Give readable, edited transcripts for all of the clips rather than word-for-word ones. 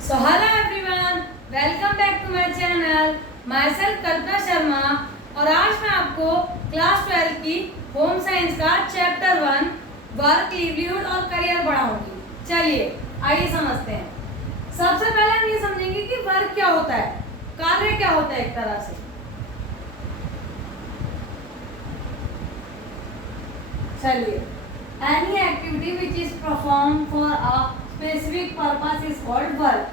So hello everyone, welcome back to my channel. Myself कल्पना शर्मा और आज मैं आपको क्लास 12 की होम साइंस का चैप्टर 1 वर्क लिवलीहुड और करियर बढ़ाऊंगी। चलिए आइए समझते हैं। सबसे पहले हम ये समझेंगे कि वर्क क्या होता है, कार्य क्या होता है एक तरह से। चलिए, any activity which is perform for a specific purpose is called work.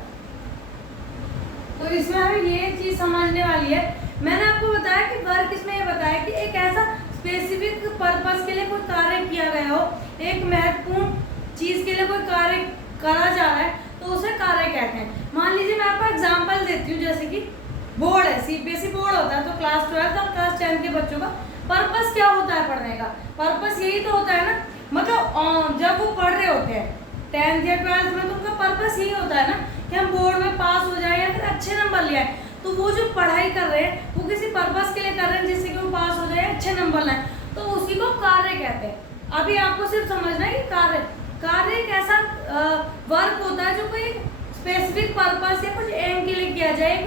तो इसमें हमें ये चीज समझने वाली है। मैंने आपको बताया कि वर्क इसमें ये बताया कि एक ऐसा स्पेसिफिक पर्पस के लिए कोई कार्य किया गया हो, एक महत्वपूर्ण चीज के लिए कोई कार्य करा जा रहा है तो उसे कार्य कहते हैं। मान लीजिए मैं आपको एग्जांपल देती हूँ, जैसे कि बोर्ड है, सीबीएसई बोर्ड होता है, तो क्लास 12 और क्लास 10 के बच्चों का पर्पस क्या होता है पढ़ने का? पर्पस यही तो होता है ना, मतलब जब वो पढ़ रहे होते हैं 10th या 12th में, तो उनका पर्पस यही होता है ना कि हम बोर्ड में पास हो जाए या फिर अच्छे नंबर ले आए। तो वो जो पढ़ाई कर रहे हैं वो किसी पर्पस के लिए कर रहे हैं जिससे कि वो पास हो जाए, अच्छे नंबर लाए, तो उसी को कार्य कहते हैं। अभी आपको सिर्फ समझना है कि कार्य एक ऐसा वर्क होता है जो कोई स्पेसिफिक पर्पस या कुछ एम के लिए किया जाए,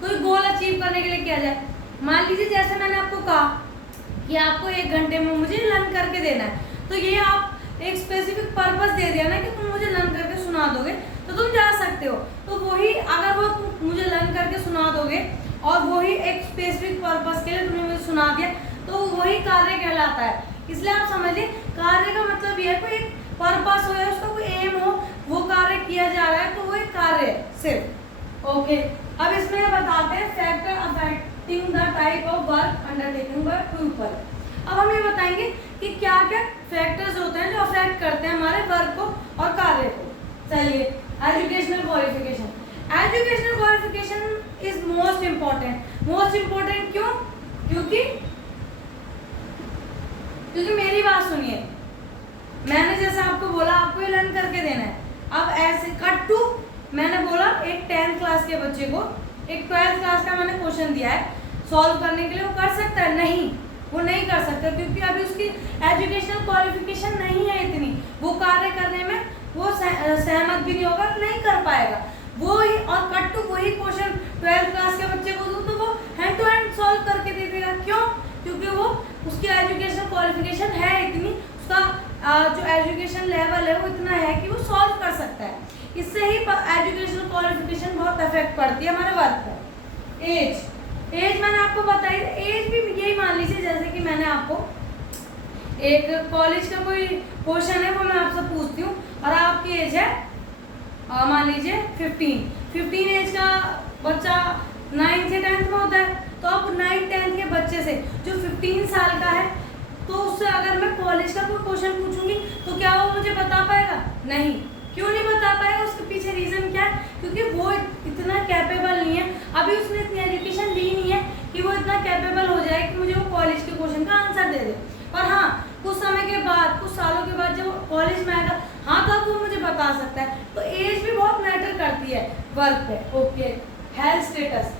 कोई गोल अचीव करने के लिए किया जाए। मान लीजिए जैसे मैंने आपको कहा कि आपको 1 घंटे में मुझे लर्न करके देना है, तो ये आप एक स्पेसिफिक पर्पस दे दिया ना कि तुम मुझे लर्न करके सुना दोगे तो तुम जा सकते हो। तो वही अगर वो तुम मुझे लर्न करके सुना दोगे और वही एक स्पेसिफिक पर्पस के लिए तुमने मुझे सुना दिया तो वही कार्य कहलाता है। इसलिए आप समझिए कार्य का मतलब ये है कोई एक पर्पस हो या उसका कोई एम हो, वो कार्य किया जा रहा है तो वो एक कार्य है सिर्फ। ओके, अब इसमें बताते हैं factor affecting the type of work undertaking by people. अब हम ये बताएंगे कि क्या क्या फैक्टर्स होते हैं जो अफेक्ट करते हैं हमारे वर्क को और कार्य को। चलिए, educational qualification. Educational qualification is most important. Most important क्यों? क्योंकि मेरी बात सुनिए, मैंने जैसे आपको बोला आपको ये लर्न करके देना है। अब ऐसे कट टू मैंने बोला एक 10th क्लास के बच्चे को एक 12th क्लास का मैंने क्वेश्चन दिया है, सॉल्व करने के लिए वो कर सकता है? नहीं, वो नहीं कर सकता क्योंकि अभी उसकी एजुकेशनल क्वालिफिकेशन नहीं है इतनी, वो कार्य करने में वो सहमत भी नहीं होगा, नहीं कर पाएगा वो ही। और कट टू वही क्वेश्चन 12th क्लास के बच्चे को दूं तो वो हैंड टू हैंड सॉल्व करके दे देगा। क्यों? क्योंकि वो उसकी एजुकेशनल क्वालिफिकेशन है इतनी, उसका जो एजुकेशन लेवल है वो इतना है कि वो सॉल्व कर सकता है। इससे ही एजुकेशनल क्वालिफिकेशन बहुत इफेक्ट पड़ती है हमारे वर्क पर। एज मैंने आपको बताई, एज भी यही मान लीजिए जैसे कि मैंने आपको एक कॉलेज का कोई क्वेश्चन है वो मैं आपसे पूछती हूँ और आपकी एज है मान लीजिए 15 एज का बच्चा 9th या 10th में होता है, तो अब 9th 10th के बच्चे से जो 15 साल का है तो उससे अगर मैं कॉलेज का कोई क्वेश्चन पूछूंगी तो क्या वो मुझे बता पाएगा? नहीं। क्यों नहीं बता पाएगा? उसके पीछे रीजन क्या है? क्योंकि वो इतना कैपेबल नहीं है, अभी उसने इतनी एजुकेशन ली नहीं है कि वो इतना कैपेबल हो जाए कि मुझे वो कॉलेज के क्वेश्चन का आंसर दे दे। पर हाँ, कुछ समय के बाद, कुछ सालों के बाद जब वो कॉलेज में आएगा, हाँ तो अब वो मुझे बता सकता है। तो एज भी बहुत मैटर करती है वर्क पे। Okay, health status.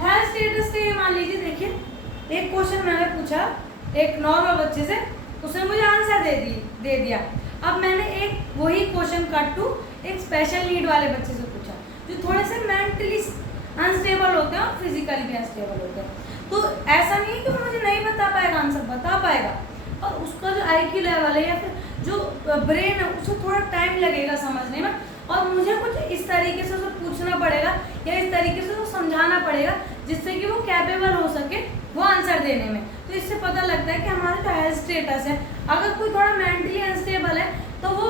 Health status के मान लीजिए, देखिए एक क्वेश्चन मैंने पूछा एक नॉर्मल बच्चे से, उसने मुझे आंसर दे दिया। अब मैंने एक वही क्वेश्चन कट टू एक स्पेशल नीड वाले बच्चे से पूछा जो थोड़े से मेंटली अनस्टेबल होते हैं और फिजिकली भी अनस्टेबल होते हैं। तो ऐसा नहीं है कि वो मुझे नहीं बता पाएगा, आंसर बता पाएगा, और उसका जो IQ लेवल है या फिर जो ब्रेन है उसको थोड़ा टाइम लगेगा समझने में, और मुझे कुछ इस तरीके से उसे पूछना पड़ेगा या इस तरीके से उसको समझाना पड़ेगा जिससे कि वो कैपेबल हो सके वो आंसर देने में। तो इससे पता लगता है कि हमारा जो हेल्थ स्टेटस है, अगर कोई थोड़ा मेंटली अनस्टेबल है तो वो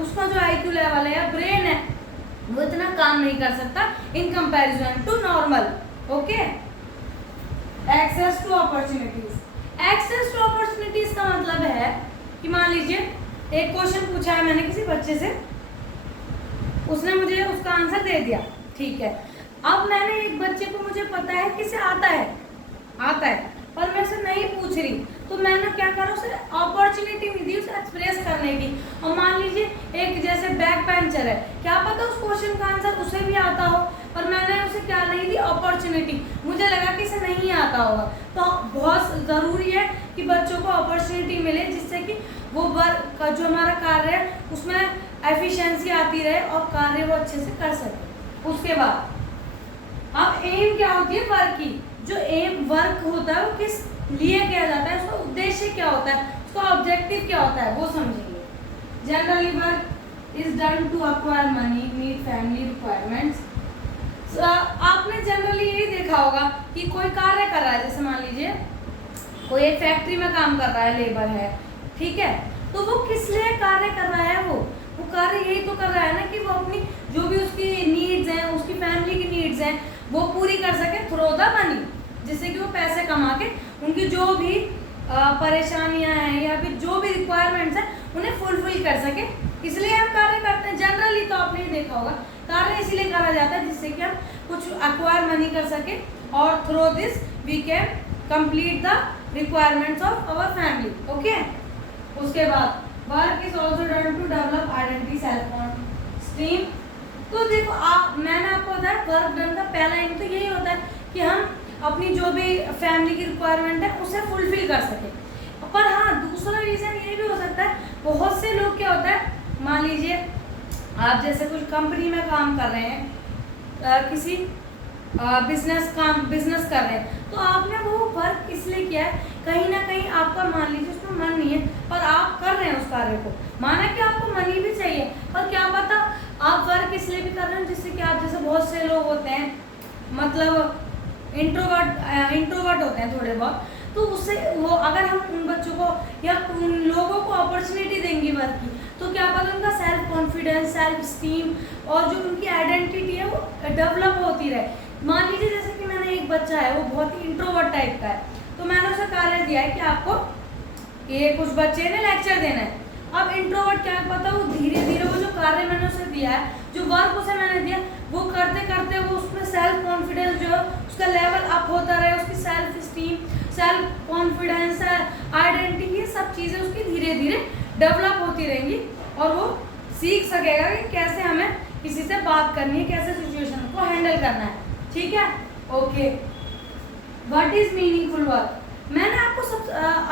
उसका जो IQ लेवल है या ब्रेन है वो इतना काम नहीं कर सकता in comparison to normal. Okay, access to opportunities. Access to opportunities का मतलब है कि मान लीजिए एक क्वेश्चन पूछा है मैंने किसी बच्चे से, उसने मुझे उसका आंसर दे दिया, ठीक है। अब मैंने एक बच्चे को, मुझे पता है कि इसे आता है पर मैं उसे नहीं पूछ रही, तो मैंने क्या करा, उसे अपॉर्चुनिटी नहीं दी उसे एक्सप्रेस करने की। और मान लीजिए एक जैसे बैक बेंचर है, क्या पता उस क्वेश्चन का आंसर उसे भी आता हो, पर मैंने उसे क्या नहीं दी, अपॉर्चुनिटी। मुझे लगा कि इसे नहीं आता होगा। तो बहुत ज़रूरी है कि बच्चों को अपॉर्चुनिटी मिले जिससे कि वो वर्क का जो हमारा कार्य है उसमें एफिशिएंसी आती रहे और कार्य वो अच्छे से कर सके। उसके बाद अब एम क्या होती है वर्क की, जो एम वर्क होता है वो किस लिए किया जाता है, उसका उद्देश्य क्या होता है, उसका ऑब्जेक्टिव क्या होता है वो समझेंगे। Generally work is done to acquire money, meet family requirements. आपने जनरली यही देखा होगा कि कोई कार्य कर रहा है, जैसे मान लीजिए कोई एक फैक्ट्री में काम कर रहा है, लेबर है, ठीक है, तो वो किस लिए कार्य कर रहा है, वो कार्य यही तो कर रहा है ना कि वो अपनी जो भी उसकी नीड्स हैं, उसकी फैमिली की नीड्स हैं, वो पूरी कर सके थ्रू द मनी, जिससे कि वो पैसे कमा के उनकी जो भी परेशानियां हैं या फिर जो भी रिक्वायरमेंट्स हैं उन्हें फुलफिल कर सके, इसलिए हम कार्य करते हैं। जनरली तो आपने देखा होगा कार्य इसलिए करा जाता है जिससे कि हम कुछ एक्वायर मनी कर सके और through this we can complete the requirements of our family. Okay, उसके बाद work is also done to develop identity self esteem. तो देखो मैंने आपको बताया वर्क डन का पहला एम तो यही होता है कि हम अपनी जो भी फैमिली की रिक्वायरमेंट है उसे फुलफिल कर सके। पर हाँ, दूसरा रीज़न ये भी हो सकता है, बहुत से लोग क्या होता है, मान लीजिए आप जैसे कुछ कंपनी में काम कर रहे हैं, किसी बिजनेस कर रहे हैं, तो आपने वो वर्क इसलिए किया है, कहीं ना कहीं आपका मान लीजिए उसमें मन नहीं है पर आप कर रहे हैं उस कार्य को, माना कि आपको मनी भी चाहिए, पर क्या पता आप वर्क इसलिए भी कर रहे हैं जिससे कि आप जैसे बहुत से लोग होते हैं, मतलब इंट्रोवर्ट होते हैं थोड़े बहुत, तो उससे वो अगर हम उन बच्चों को या उन लोगों को अपॉर्चुनिटी देंगे वर्क की, तो क्या पता उनका सेल्फ कॉन्फिडेंस, सेल्फ स्टीम और जो उनकी आइडेंटिटी है वो डेवलप होती रहे। मान लीजिए जैसे कि मैंने एक बच्चा है, वो बहुत ही इंट्रोवर्ट टाइप का है, तो मैंने उसे कार्य दिया है कि आपको ये कुछ बच्चे ने लेक्चर देना है। अब इंट्रोवर्ट क्या पता वो धीरे धीरे वो जो कार्य मैंने उसे दिया है, जो वर्क उसे मैंने दिया, वो करते करते वो उसमें सेल्फ कॉन्फिडेंस जो है उसका लेवल अप होता रहे, उसकी self esteem, self confidence, identity, ये सब चीज़ें उसकी धीरे धीरे डेवलप होती रहेंगी और वो सीख सकेगा कि कैसे हमें किसी से बात करनी है, कैसे सिचुएशन को हैंडल करना है। ठीक है, okay. What is meaningful work? मैंने आपको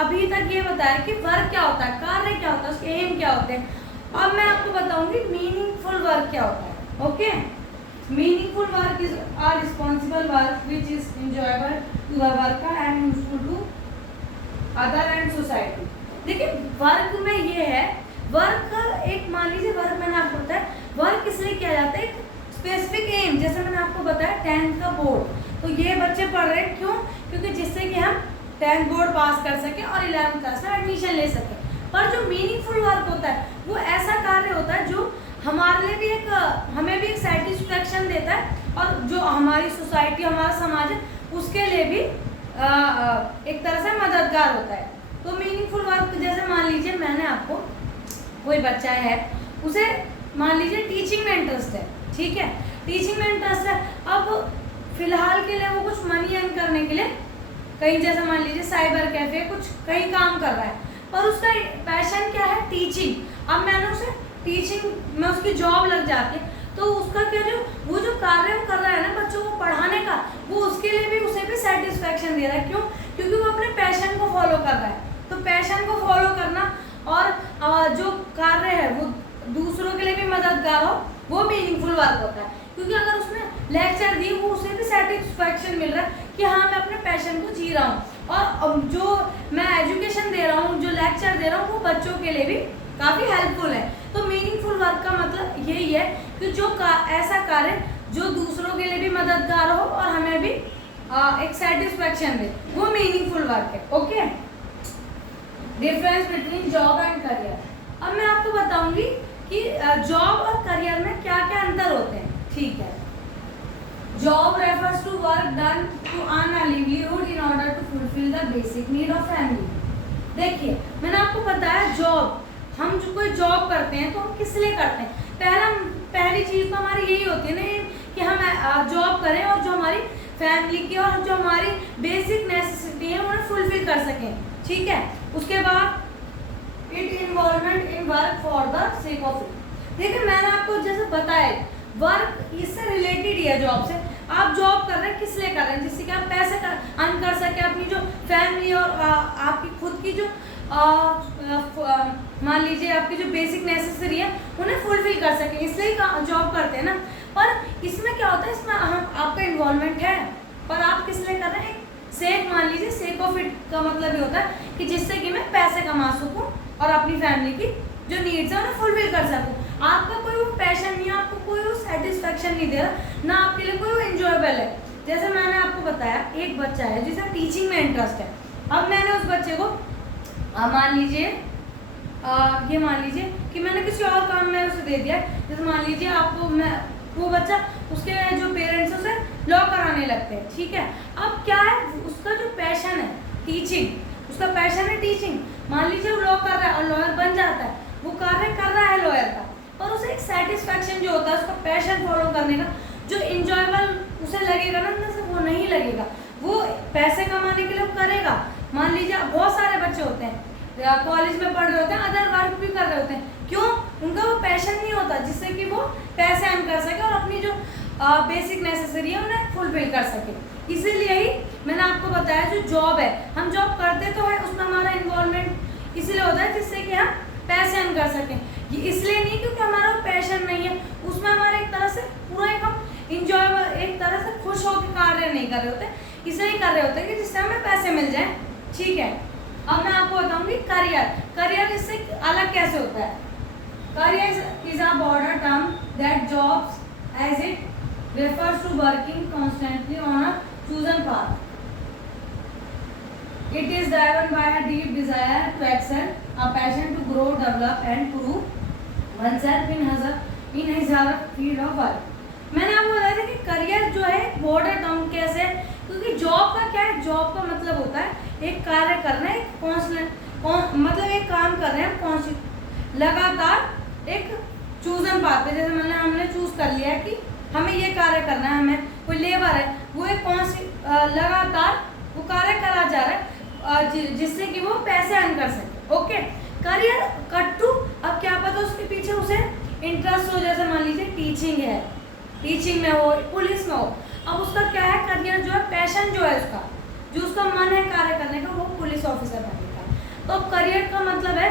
अभी तक ये बताया कि वर्क क्या होता है, कार्य क्या होता है, उसके एम क्या होते हैं। अब मैं आपको बताऊंगी मीनिंगफुल वर्क क्या होता है। Okay, meaningful work is a responsible work which is enjoyable to the worker and useful to other and society. देखिए वर्क में ये है, वर्क का एक मान लीजिए वर्क मैंने आपको बताया, वर्क इसलिए किया जाता है एक स्पेसिफिक एम, जैसे मैंने आपको बताया 10th का बोर्ड, तो ये बच्चे पढ़ रहे हैं क्यों, क्योंकि जिससे कि हम 10th बोर्ड पास कर सकें और 11th क्लास में एडमिशन ले सकें। पर जो मीनिंगफुल वर्क होता है वो ऐसा कार्य होता है जो हमारे लिए भी हमें भी एक सेटिस्फैक्शन देता है और जो हमारी सोसाइटी, हमारा समाज है उसके लिए भी एक तरह से मददगार होता है। तो मीनिंगफुल वर्क जैसे मान लीजिए मैंने आपको, कोई बच्चा है उसे मान लीजिए टीचिंग में इंटरेस्ट है, ठीक है, टीचिंग में इंटरेस्ट है, अब फिलहाल के लिए वो कुछ मनी अर्न करने के लिए कहीं जैसे मान लीजिए साइबर कैफे कुछ कहीं काम कर रहा है, पर उसका पैशन क्या है, टीचिंग। अब मैंने उसे टीचिंग में उसकी जॉब लग जाती है, तो उसका क्या वो जो कार्य वो कर रहा है ना बच्चों को पढ़ाने का, वो उसके लिए भी उसे भी सेटिस्फैक्शन दे रहा है। क्यों? क्योंकि वो अपने पैशन को फॉलो कर रहा है। तो पैशन को फॉलो करना और जो कार्य है वो दूसरों के लिए भी मददगार हो, वो मीनिंगफुल वर्क होता है। क्योंकि अगर उसने लेक्चर दी वो उसे भी सेटिस्फैक्शन मिल रहा है कि हाँ मैं अपने पैशन को जी रहा हूँ और जो मैं एजुकेशन दे रहा हूँ, जो लेक्चर दे रहा हूँ, वो बच्चों के लिए भी काफ़ी हेल्पफुल है। तो मीनिंगफुल वर्क का मतलब यही है कि जो ऐसा कार्य जो दूसरों के लिए भी मददगार हो और हमें भी एक सेटिस्फैक्शन दे, वो मीनिंगफुल वर्क है। Okay, difference between job and career. अब मैं आपको बताऊंगी कि जॉब और करियर में क्या क्या अंतर होते हैं। ठीक है, job refers to work done to earn a livelihood in order to fulfil the basic need of family. देखिए मैंने आपको बताया जॉब, हम जो कोई जॉब करते हैं तो हम किस लिए करते हैं, पहली चीज़ तो हमारी यही होती है ना कि हम जॉब करें और जो हमारी फैमिली की और जो हमारी बेसिक नेसेसिटी है उन्हें फुलफिल कर सकें। ठीक है, उसके बाद it involvement in work for the sake of it. देखिए मैंने आपको जैसे बताया वर्क इससे रिलेटेड ही है जॉब से। आप जॉब कर रहे हैं किस लिए कर रहे हैं, जिससे कि आप पैसे अर्न कर सके, अपनी जो फैमिली और आपकी खुद की जो मान लीजिए आपकी जो बेसिक नेसेसरी है उन्हें फुलफिल कर सके, इसलिए जॉब करते हैं ना। पर इसमें क्या सेक मान लीजिए, सेक ऑफ इट का मतलब ये होता है कि जिससे कि मैं पैसे कमा सकूं और अपनी फैमिली की जो नीड्स है उन्हें फुलफिल कर सकूं। आपका कोई वो पैशन नहीं है, आपको कोई वो सेटिस्फेक्शन नहीं दे रहा, ना आपके लिए कोई वो इंजॉयबल है। जैसे मैंने आपको बताया, एक बच्चा है जिसे टीचिंग में इंटरेस्ट है। अब मैंने उस बच्चे को मान लीजिए ये मान लीजिए कि मैंने किसी और काम में उसे दे दिया। जैसे मान लीजिए आपको वो बच्चा, उसके जो पेरेंट्स उसे लॉ कराने लगते हैं, ठीक है। अब क्या है, उसका जो पैशन है टीचिंग, उसका पैशन है टीचिंग। मान लीजिए वो लॉ कर रहा है और लॉयर बन जाता है, वो कार्य कर रहा है लॉयर का, पर उसे एक सेटिस्फेक्शन जो होता है उसका पैशन फॉलो करने का, जो इंजॉयबल उसे लगेगा ना अंदर से, वो नहीं लगेगा। वो पैसे कमाने के लिए करेगा। मान लीजिए बहुत सारे बच्चे होते हैं कॉलेज में पढ़ रहे होते हैं, अदर वर्क भी कर रहे होते हैं, क्यों? उनका वो पैशन नहीं होता जिससे कि वो पैसे अर्न कर सके और अपनी जो बेसिक नेसेसरी है उन्हें फुलफिल कर सके। इसीलिए ही मैंने आपको बताया, जो जॉब है, हम जॉब करते तो है, उसमें हमारा इन्वॉल्वमेंट इसलिए होता है जिससे कि हम पैसे अर्न कर सकें। ये इसलिए नहीं क्योंकि हमारा पैशन नहीं है, उसमें हमारे एक तरह से पूरा एक हम इंजॉय, एक तरह से खुश होकर कार्य नहीं कर रहे होते, इसलिए कर रहे होते हैं कि जिससे हमें पैसे मिल जाए, ठीक है। अब मैं आपको बताऊंगी करियर। करियर इससे अलग कैसे होता है। Career is a broader term that jobs as it refers to working constantly on a chosen path. It is driven by a deep desire to excel, a passion to grow, develop and prove oneself in his field of work. मैंने आपको बताया था कि career जो है broader term कैसे है, क्योंकि जॉब का क्या है, जॉब का मतलब होता है एक कार्य करना है, मतलब एक काम कर रहे हैं लगातार एक चूजन पाथ पे। जैसे हमने चूज कर लिया कि हमें ये कार्य करना है, हमें कोई लेबर है, वो एक लगातार वो कार्य करा जा रहा है जिससे कि वो पैसे अर्न कर सके। ओके, करियर कट टू, अब क्या पता उसके पीछे उसे इंटरेस्ट हो, जैसे मान लीजिए टीचिंग है, टीचिंग में हो, पुलिस में हो। अब उसका क्या है, करियर जो है, पैशन जो है उसका, जो उसका मन है कार्य करने का, वो पुलिस ऑफिसर बनने का। तो अब करियर का मतलब है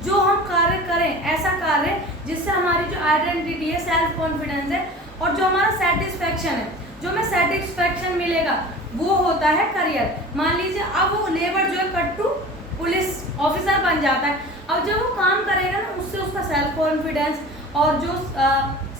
जो हम कार्य करें, ऐसा कार्य जिससे हमारी जो आइडेंटिटी है, सेल्फ कॉन्फिडेंस है और जो हमारा सेटिस्फेक्शन है, जो हमें सेटिस्फेक्शन मिलेगा, वो होता है करियर। मान लीजिए अब वो लेबर जो है कट्टू पुलिस ऑफिसर बन जाता है। अब जब वो काम करेगा ना, उससे उसका सेल्फ कॉन्फिडेंस और जो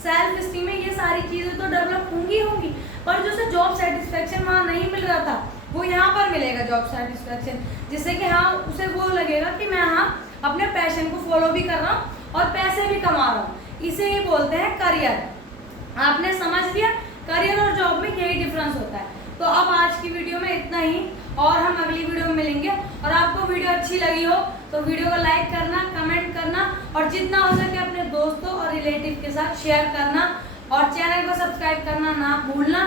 सेल्फ स्टीम है, ये सारी चीज़ें तो डेवलप होंगी, पर जो उसे जॉब सेटिस्फेक्शन वहाँ नहीं मिल रहा था, वो यहाँ पर मिलेगा जॉब सेटिस्फेक्शन, जिससे कि हाँ उसे वो लगेगा कि मैं हाँ अपने पैशन को फॉलो भी कर रहा हूँ और पैसे भी कमा रहा हूँ। इसे ही बोलते हैं करियर। आपने समझ लिया, करियर और जॉब में यही डिफरेंस होता है। तो अब आज की वीडियो में इतना ही, और हम अगली वीडियो में मिलेंगे। और आपको वीडियो अच्छी लगी हो तो वीडियो को लाइक करना, कमेंट करना और जितना हो सके अपने दोस्तों और रिलेटिव के साथ शेयर करना और चैनल को सब्सक्राइब करना ना भूलना।